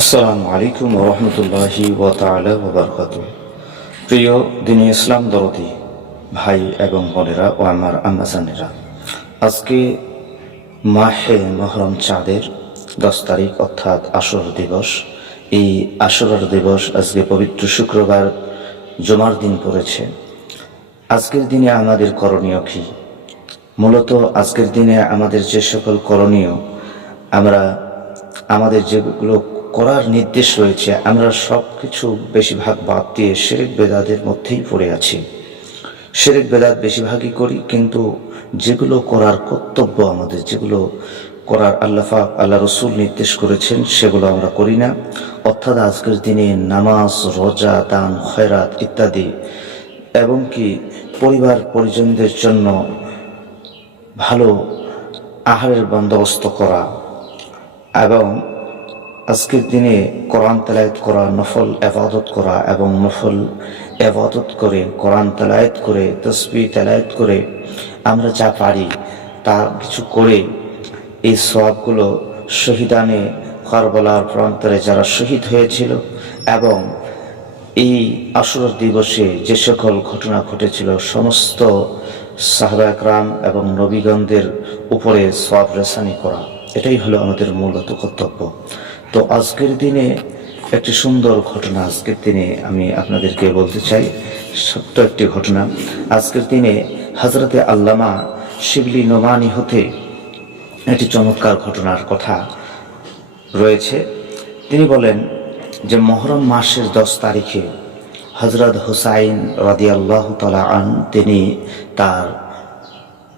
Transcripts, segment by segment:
আসসালামু আলাইকুম ওয়া রাহমাতুল্লাহি ওয়া তাআলা ওয়া বারাকাতুহু। প্রিয় দিনী ইসলাম দরদি ভাই এবং বোনেরা ও আমার আম্মাজানেরা, আজকে মাহে মুহররম চাঁদের 10 তারিখ অর্থাৎ আশুরা দিবস। এই আশুরার দিবস আজকে পবিত্র শুক্রবার জুমার দিন পড়েছে। আজকের দিনে আমাদের করণীয় কি? মূলত আজকের দিনে আমাদের যে সকল করণীয়, আমাদের যেগুলো করার নির্দেশ রয়েছে, আমরা সব কিছু বেশিরভাগ বাদ দিয়ে শিরক বেদাতের মধ্যেই পড়ে আছি। শিরক বেদাত বেশিরভাগই করি, কিন্তু যেগুলো করার কর্তব্য আমাদের, যেগুলো করার আল্লাহ পাক আল্লাহ রসুল নির্দেশ করেছেন, সেগুলো আমরা করি না। অর্থাৎ আজকের দিনে নামাজ, রোজা, দান, খয়রাত ইত্যাদি, এবং কি পরিবার পরিজনদের জন্য ভালো আহারের বন্দোবস্ত করা, এবং আজকের দিনে কোরআন তেলাওয়াত করা, নফল ইবাদত করা, এবং নফল ইবাদত করে কোরআন তেলাওয়াত করে তাসবিহ তেলাওয়াত করে আমরা যা পারি তা কিছু করে এই সওয়াবগুলো শহীদানে কারবালার প্রান্তরে যারা শহীদ হয়েছিল এবং এই আশুরা দিবসে যে সকল ঘটনা ঘটেছিল সমস্ত সাহাবা একরাম এবং নবীগণদের উপরে সওয়াব রেসানি করা, এটাই হলো আমাদের মূলত কর্তব্য। তো আজকের দিনে একটি সুন্দর ঘটনা আজকের দিনে আমি আপনাদেরকে বলতে চাই, ছোট্ট একটি ঘটনা। আজকের দিনে হযরতে আল্লামা শিবলি নোমানি হতে একটি চমৎকার ঘটনার কথা রয়েছে। তিনি বলেন যে মুহররম মাসের 10 তারিখে হযরত হুসাইন রাদিয়াল্লাহু তাআলা আনহু তিনি তার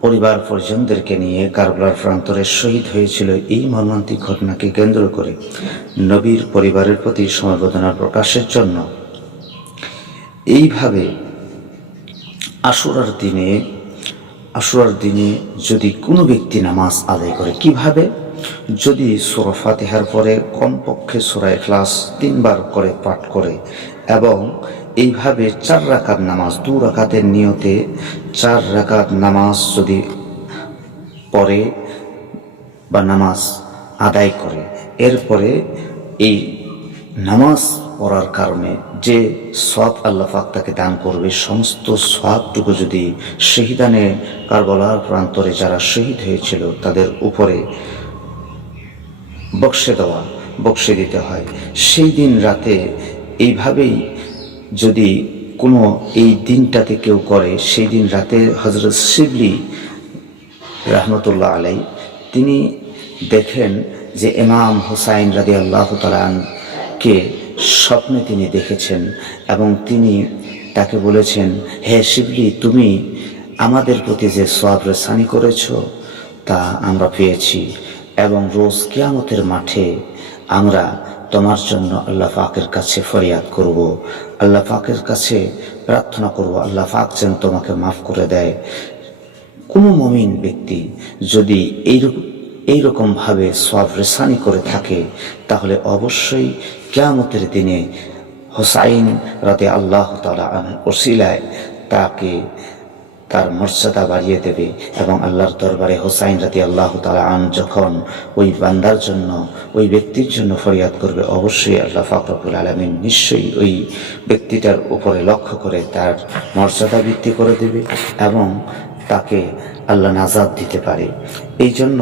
পরিবার পরিজনদেরকে নিয়ে কারবালার প্রান্তরে শহীদ হয়েছিল। এই মর্মান্তিক ঘটনাকে কেন্দ্র করে নবীর পরিবারের প্রতি সমবেদনা প্রকাশের জন্য এইভাবে আশুরার দিনে যদি কোনো ব্যক্তি নামাজ আদায় করে, কিভাবে? যদি সূরা ফাতিহার পরে কমপক্ষে সূরা ইখলাস 3 বার করে পাঠ করে, এবং এইভাবে 4 রাকাত নামাজ, 2 রাকাতের নিয়তে 4 রাকাত নামাজ যদি পড়ে বা নামাজ আদায় করে, এরপরে এই নামাজ পড়ার কারণে যে সওয়াব আল্লাহ পাক তাকে দান করবে, সমস্ত সওয়াবটুকু যদি শহীদানে কারবালার প্রান্তরে যারা শহীদ হয়েছিল তাদের উপরে বক্সে দিতে হয়। সেই দিন রাতে এইভাবেই যদি কোনো এই দিনটাতে কেউ করে, সেই দিন রাতে হযরত শিবলি রাহমাতুল্লাহ আলাইহি তিনি দেখেন যে ইমাম হুসাইন রাদিয়াল্লাহু তাআলা আনহুকে স্বপ্নে তিনি দেখেছেন, এবং তিনি তাকে বলেছেন, হে শিবলি, তুমি আমাদের প্রতি যে সওয়াব রেসানি করেছো তা আমরা পেয়েছি, এবং রোজ কিয়ামতের মাঠে আমরা তোমার জন্য আল্লাহ পাকের কাছে ফরিয়াদ করব, আল্লাহ পাকের কাছে প্রার্থনা করব, আল্লাহ পাক যেন তোমাকে মাফ করে দেয়। কোনো মুমিন ব্যক্তি যদি এইরকমভাবে সওয়াব রেসানি করে থাকে, তাহলে অবশ্যই কিয়ামতের দিনে হুসাইন রাদিয়াল্লাহু তাআলা আনহুর ওসিলায় তাকে তার মর্যাদা বাড়িয়ে দেবে, এবং আল্লাহর দরবারে হুসাইন রাদিয়াল্লাহু তাআলা আনহু যখন ওই বান্দার জন্য, ওই ব্যক্তির জন্য ফরিয়াদ করবে, অবশ্যই আল্লাহ পাক রব্বুল আলামিন নিশ্চয়ই ওই ব্যক্তিটার উপরে লক্ষ্য করে তার মর্যাদা বৃদ্ধি করে দেবে এবং তাকে আল্লাহ নাজাত দিতে পারে। এই জন্য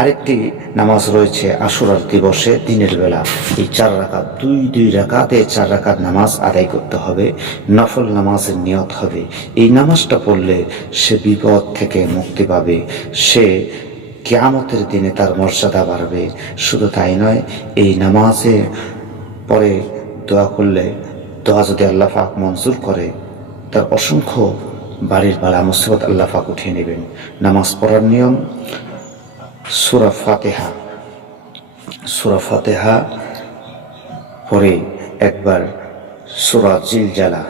আরেকটি নামাজ রয়েছে আশুরার দিবসে দিনের বেলা, এই 4 রাকাত, দুই রাকাতে 4 রাকাত নামাজ আদায় করতে হবে, নফল নামাজের নিয়ত হবে। এই নামাজটা পড়লে সে বিপদ থেকে মুক্তি পাবে, সে কিয়ামতের দিনে তার মর্যাদা বাড়বে। শুধু তাই নয়, এই নামাজে পরে দোয়া করলে, দোয়া যদি আল্লাহ পাক মঞ্জুর করে, তার অসংখ্য বাড়ির বালা মুসিবত আল্লাহ পাক উঠিয়ে নেবেন। নামাজ পড়ার নিয়ম: সূরা ফাতিহা পরে একবার সূরা জিলজালা,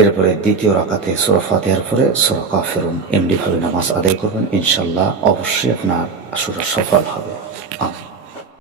এরপরে দ্বিতীয় রাকাতে সূরা ফাতিহার পরে সূরা কাফিরুন, এমনিভাবে নামাজ আদায় করবেন। ইনশাআল্লাহ অবশ্যই আপনার আশুরা সফল হবে।